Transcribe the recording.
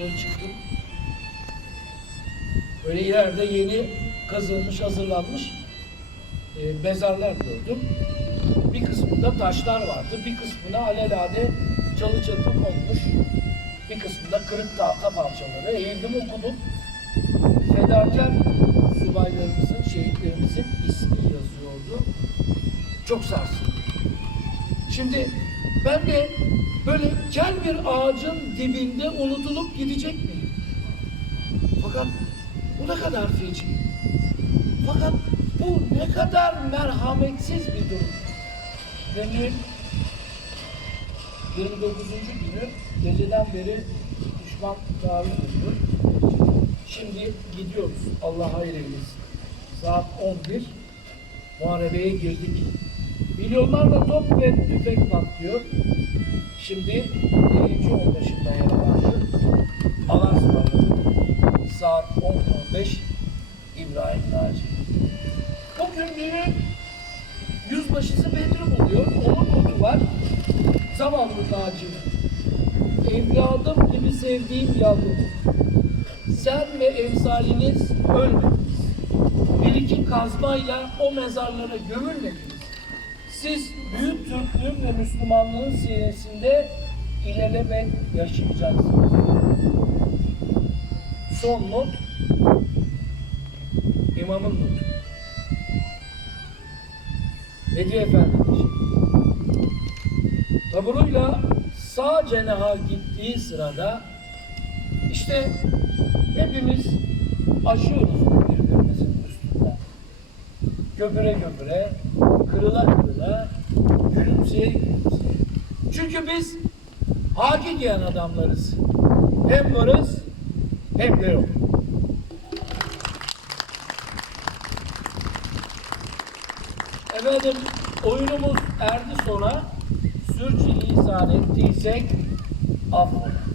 dışarı çıktım. Böyle ileride yeni kazılmış, hazırlanmış e, mezarlar gördüm. Bir kısmında taşlar vardı, bir kısmına alelade çalı çırpı konmuş. Bir kısmında kırık tahta parçaları. Eğildim okudum. Fedakar subaylarımızın, şehitlerimizin ismi yazıyordu. Çok sarsıldım. Şimdi ben de böyle kel bir ağacın dibinde unutulup gidecek miyim? Fakat bu ne kadar feci. Fakat bu ne kadar merhametsiz bir durum. Günün 29. günü geceden beri düşman taarruz ediyor. Şimdi gidiyoruz. Allah hayır eylesin. Saat 11. Muharebeye girdik. Milyonlarla top ve tüfek patlıyor. Şimdi birinci onbaşında yaralandı. Alan ısmarladı. Saat 10.15 İbrahim Naci. Bugün düğün yüzbaşısı Bedri oluyor. Onun notu var. Zavallı Naci. Evladım gibi sevdiğim yavrum. Sen ve emsaliniz ölmediniz. Bir iki kazmayla o mezarlara gömülmediniz. Türklüğün ve Müslümanlığın sinesinde ilelebet yaşayacaksınız. Son not, imamın notu. Hediye Efendi için. Taburuyla sağ cenaha gittiği sırada işte hepimiz aşıyoruz birbirimizin üstünden. Göbüre göbüre, kırıla kırıla, gülümseye. Çünkü biz haki giyen adamlarız. Hem varız hem de yok. Efendim oyunumuz erdi sona sürçülisan ettiysek affola.